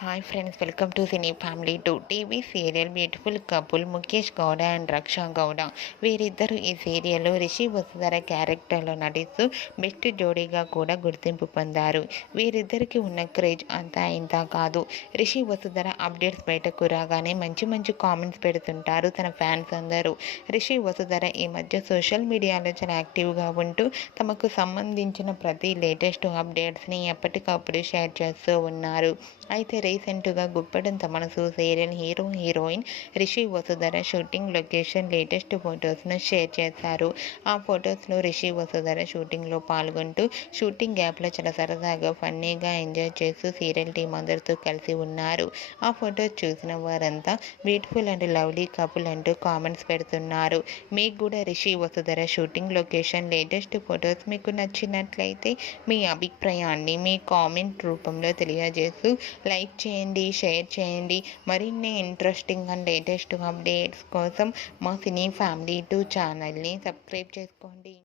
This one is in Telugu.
Hi friends, welcome to cine family to TV serial beautiful couple Mukesh Gowda and Raksha Gowda. వీరిద్దరూ ఈ సీరియల్లో రిషి వసుధర క్యారెక్టర్లో నటిస్తూ బెస్ట్ జోడీగా కూడా గుర్తింపు పొందారు. వీరిద్దరికి ఉన్న క్రేజ్ అంతా ఇంత కాదు. రిషి వసుధర అప్డేట్స్ బయటకు రాగానే మంచి మంచి కామెంట్స్ పెడుతుంటారు తన ఫ్యాన్స్ అందరూ. రిషి వసుధర ఈ మధ్య సోషల్ మీడియాలో చాలా యాక్టివ్గా ఉంటూ తమకు సంబంధించిన ప్రతి లేటెస్ట్ అప్డేట్స్ని ఎప్పటికప్పుడు షేర్ చేస్తూ ఉన్నారు. అయితే రీసెంట్గా Guppedantha Manasu serial hero heroine Rishi Vasudhara shooting location latest ఫొటోస్ను షేర్ చేశారు. ఆ ఫొటోస్లో రిషి వసుధర షూటింగ్లో పాల్గొంటూ షూటింగ్ యాప్లో చాలా సరదాగా ఫన్నీగా ఎంజాయ్ చేస్తూ సీరియల్ టీం అందరితో కలిసి ఉన్నారు. ఆ ఫొటోస్ చూసిన వారంతా బ్యూటిఫుల్ అండ్ లవ్లీ కపుల్ అంటూ కామెంట్స్ పెడుతున్నారు. మీకు కూడా Rishi Vasudhara shooting location latest photos మీకు నచ్చినట్లయితే మీ అభిప్రాయాన్ని మీ కామెంట్ రూపంలో తెలియజేస్తూ లైక్ చేయండి, షేర్ చేయండి. మరిన్ని ఇంట్రెస్టింగ్ అండ్ లేటెస్ట్ అప్డేట్స్ కోసం మా సినీ ఫ్యామిలీ 2 ఛానల్ని సబ్స్క్రైబ్ చేసుకోండి.